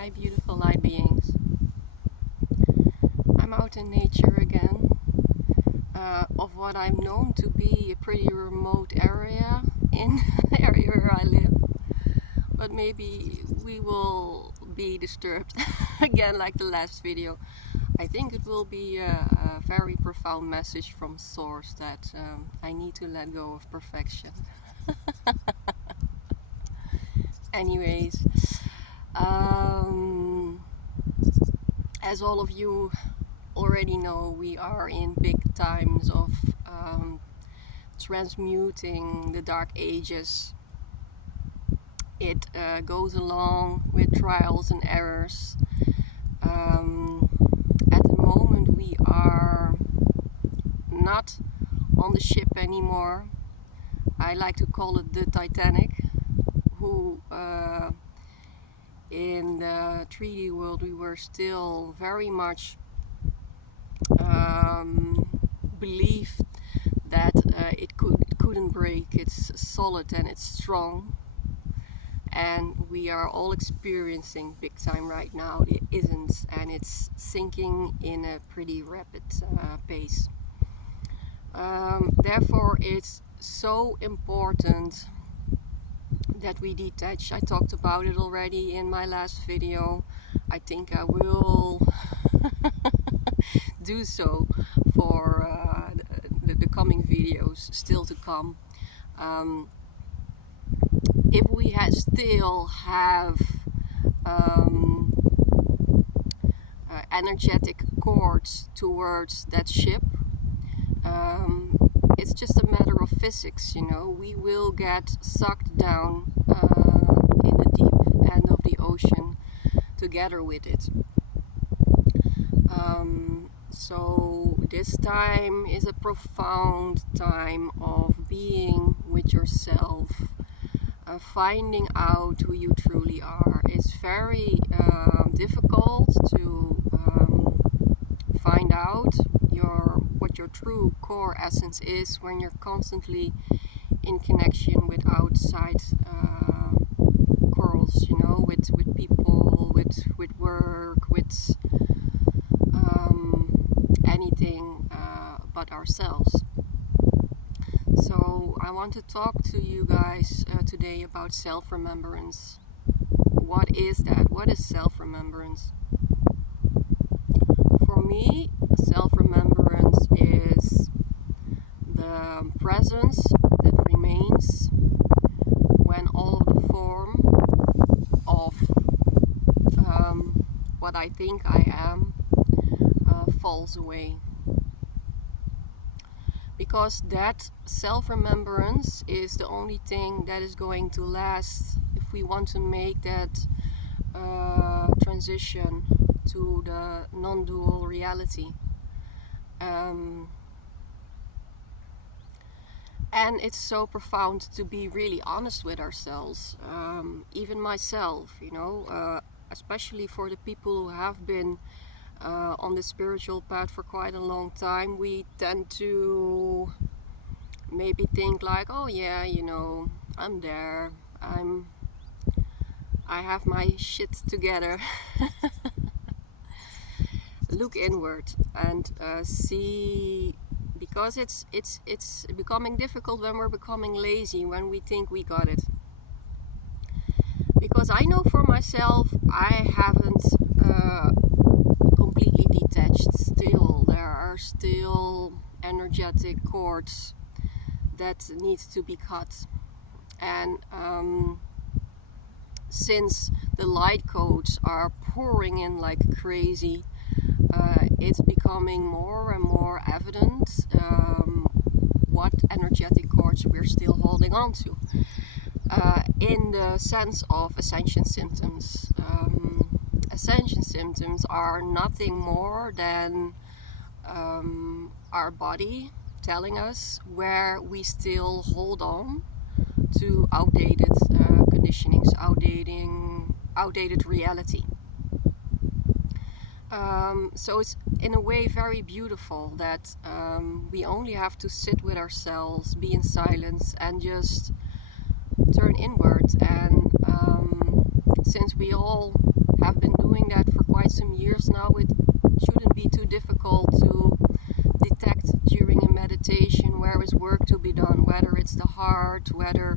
Hi, beautiful light beings. I'm out in nature again, of what I'm known to be a pretty remote area in the area where I live. But maybe we will be disturbed again like the last video. I think it will be a very profound message from Source that I need to let go of perfection. Anyways, as all of you already know, we are in big times of transmuting the dark ages. It goes along with trials and errors. At the moment we are not on the ship anymore. I like to call it the Titanic, who in the 3D world we were still very much believed that it couldn't break. It's solid and it's strong, and we are all experiencing big time right now. It isn't, and it's sinking in a pretty rapid pace. Therefore it's so important that we detach. I talked about it already in my last video. I think I will do so for the coming videos still to come. If we still have energetic cords towards that ship, it's just a matter of physics, you know. We will get sucked down in the deep end of the ocean together with it. So this time is a profound time of being with yourself, finding out who you truly are. It's very difficult to find out what your true core essence is when you're constantly in connection with outside corals, you know, with people, with work, with anything but ourselves. So I want to talk to you guys today about self-remembrance. What is that? What is self-remembrance? For me, self-remembrance is the presence that remains when all of the form of what I think I am falls away. Because that self-remembrance is the only thing that is going to last if we want to make that transition to the non-dual reality. And it's so profound to be really honest with ourselves, even myself, you know, especially for the people who have been on the spiritual path for quite a long time. We tend to maybe think like, oh yeah, you know, I'm there, I have my shit together. Look inward and see, because it's becoming difficult when we're becoming lazy, when we think we got it. Because I know for myself, I haven't completely detached still. There are still energetic cords that needs to be cut, and since the light codes are pouring in like crazy, it's becoming more and more evident what energetic cords we're still holding on to, in the sense of ascension symptoms. Ascension symptoms are nothing more than our body telling us where we still hold on to outdated conditionings, outdated reality. So it's in a way very beautiful that we only have to sit with ourselves, be in silence, and just turn inward. And since we all have been doing that for quite some years now, it shouldn't be too difficult to detect during a meditation where is work to be done, whether it's the heart, whether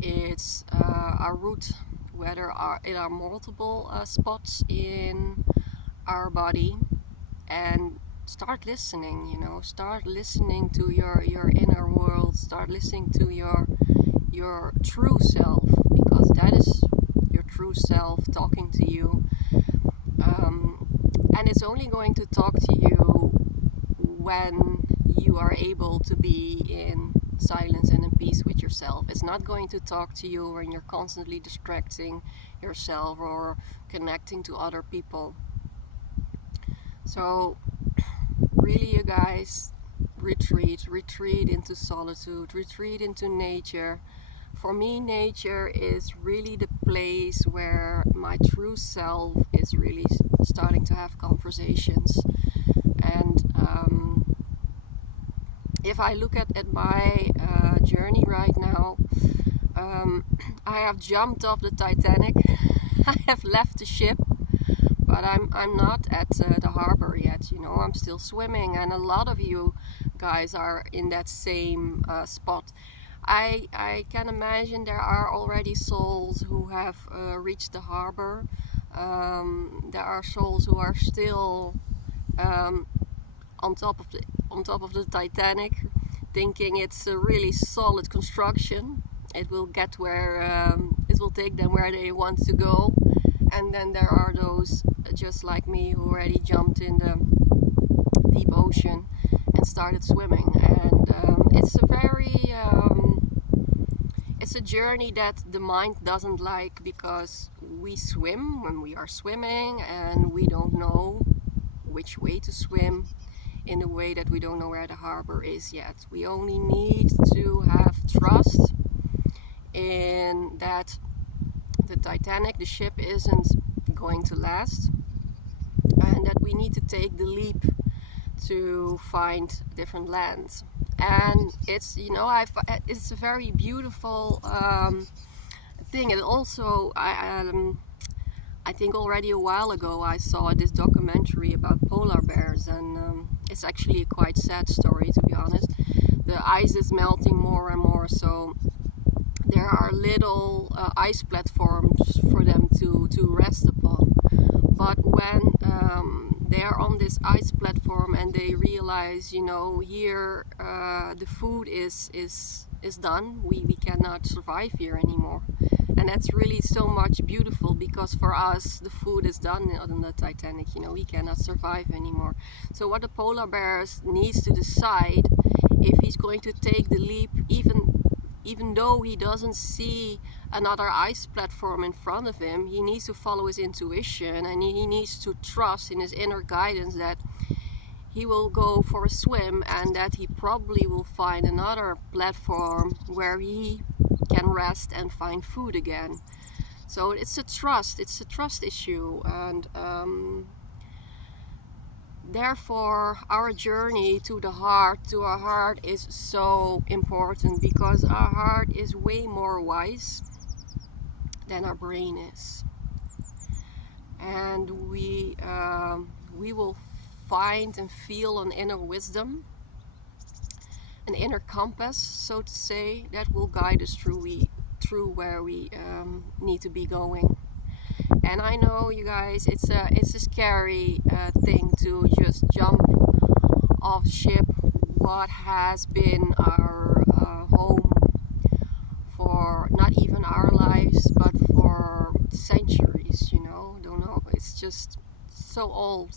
it's our root, whether it are multiple spots in our body. And start listening, start listening to your inner world, start listening to your true self, because that is your true self talking to you. And it's only going to talk to you when you are able to be in silence and in peace with yourself. It's not going to talk to you when you're constantly distracting yourself or connecting to other people. So really, you guys, retreat into solitude, retreat into nature. For me, nature is really the place where my true self is really starting to have conversations. And if I look at my journey right now, I have jumped off the Titanic. I have left the ship, but I'm not at the harbor yet. I'm still swimming, and a lot of you guys are in that same spot. I can imagine there are already souls who have reached the harbor. There are souls who are still on top of the Titanic, thinking it's a really solid construction. It will get where it will take them where they want to go. And then there are those just like me who already jumped in the deep ocean and started swimming. And it's a journey that the mind doesn't like, because we swim when we are swimming and we don't know which way to swim, in a way that we don't know where the harbor is yet. We only need to have trust in that the Titanic, the ship, isn't going to last, and that we need to take the leap to find different lands. And it's it's a very beautiful thing. And also I think already a while ago I saw this documentary about polar bears, and it's actually a quite sad story, to be honest. The ice is melting more and more, so there are little ice platforms for them to rest upon. But when they are on this ice platform and they realize, here the food is done, we cannot survive here anymore. And that's really so much beautiful, because for us the food is done on the Titanic. We cannot survive anymore. So what the polar bears needs to decide, if he's going to take the leap, even though he doesn't see another ice platform in front of him, he needs to follow his intuition, and he needs to trust in his inner guidance that he will go for a swim, and that he probably will find another platform where he can rest and find food again. So it's a trust issue, and therefore our journey to our heart is so important, because our heart is way more wise than our brain is, and we will find and feel an inner wisdom, an inner compass, so to say, that will guide us through where we need to be going. And I know, you guys, it's a scary thing to just jump off ship, what has been our home for not even our lives, but for centuries. Don't know. It's just so old.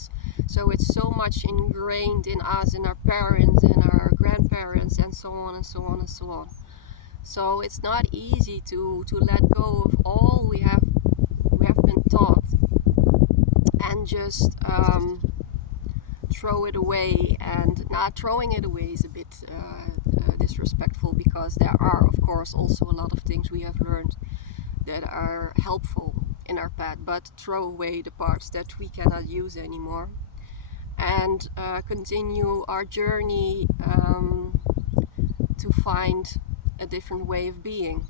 So it's so much ingrained in us, in our parents, in our grandparents, and so on and so on and so on. So it's not easy to let go of all we have been taught, and just throw it away. And not throwing it away is a bit disrespectful, because there are, of course, also a lot of things we have learned that are helpful in our path, but throw away the parts that we cannot use anymore, and continue our journey to find a different way of being.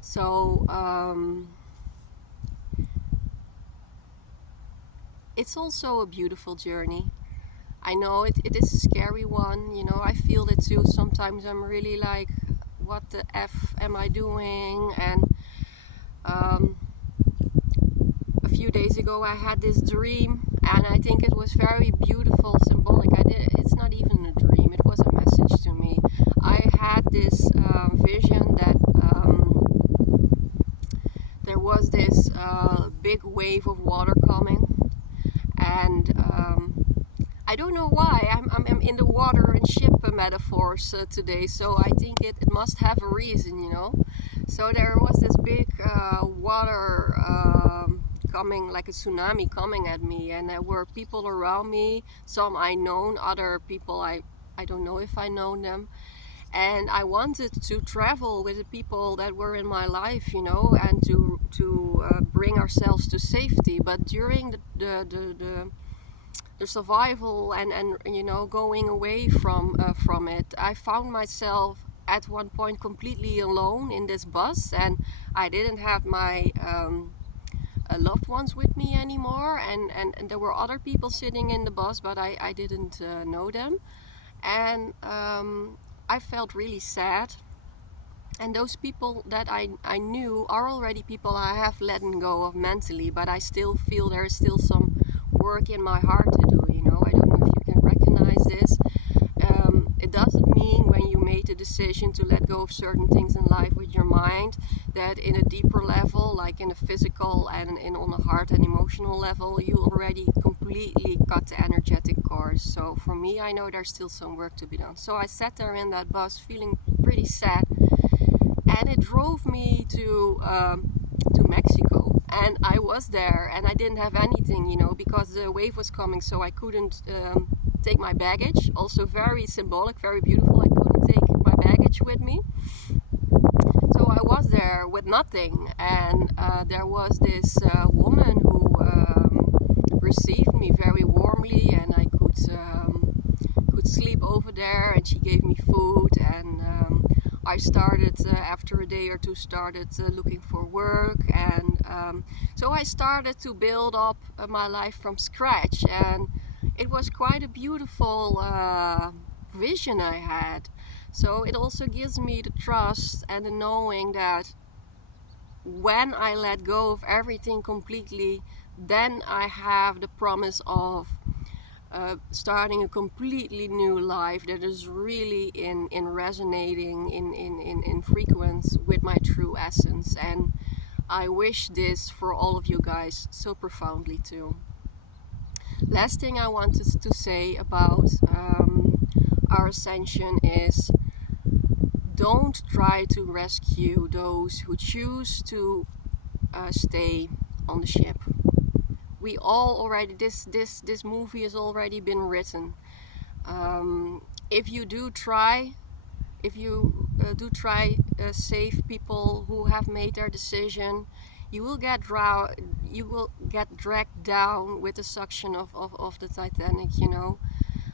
So it's also a beautiful journey. I know it is a scary one, you know, I feel it too. Sometimes I'm really like, what the F am I doing? And a few days ago I had this dream, and I think it was very beautiful, symbolic. It's not even a dream, it was a message to me. I had this vision that there was this big wave of water coming, and I don't know why. I'm in the water and ship metaphors today, so I think it must have a reason, you know. So there was this big water coming, like a tsunami coming at me, and there were people around me, some I known, other people I don't know if I know them. And I wanted to travel with the people that were in my life, you know, and to bring ourselves to safety. But during the survival and you know, going away from it, I found myself at one point completely alone in this bus, and I didn't have my loved ones with me anymore, and there were other people sitting in the bus, but I didn't know them. And I felt really sad. And those people that I knew are already people I have let go of mentally, but I still feel there is still some work in my heart to do, you know. I don't know if you can recognize this. It doesn't mean when you made the decision to let go of certain things in life with your mind, that in a deeper level, like in a physical and on a heart and emotional level, you already completely cut the energetic cords. So for me, I know there's still some work to be done. So I sat there in that bus feeling pretty sad, and it drove me to Mexico. And I was there, and I didn't have anything, you know, because the wave was coming, so I couldn't take my baggage. Also very symbolic, very beautiful. I couldn't take my baggage with me. So I was there with nothing, and there was this woman who received me very warmly, and I could sleep over there, and she gave me food, and I started after a day or two looking for work, and so I started to build up my life from scratch, and it was quite a beautiful vision I had. So it also gives me the trust and the knowing that when I let go of everything completely, then I have the promise of starting a completely new life that is really in resonating in frequency with my true essence. And I wish this for all of you guys so profoundly too. Last thing I wanted to say about our ascension is, don't try to rescue those who choose to stay on the ship. We all already, this movie has already been written. If you do try save people who have made their decision, you will get dragged down with the suction of the Titanic, you know.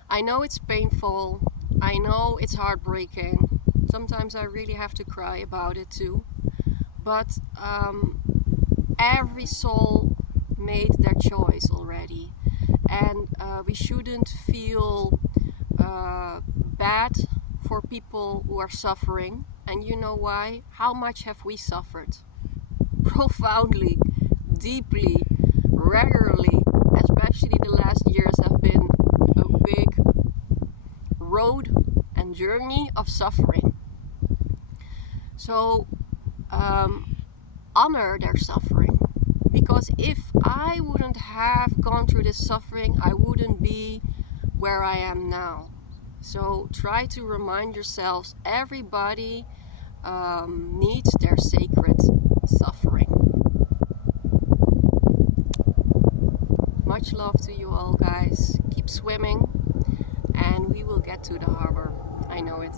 I know it's painful, I know it's heartbreaking, sometimes I really have to cry about it too, but every soul made their choice already, and we shouldn't feel bad for people who are suffering. And you know why? How much have we suffered? Profoundly, deeply, regularly. Especially the last years have been a big road and journey of suffering. So honor their suffering, because if I wouldn't have gone through this suffering, I wouldn't be where I am now. So try to remind yourselves, everybody needs their sacred suffering. Much love to you all, guys. Keep swimming, and we will get to the harbor. I know it.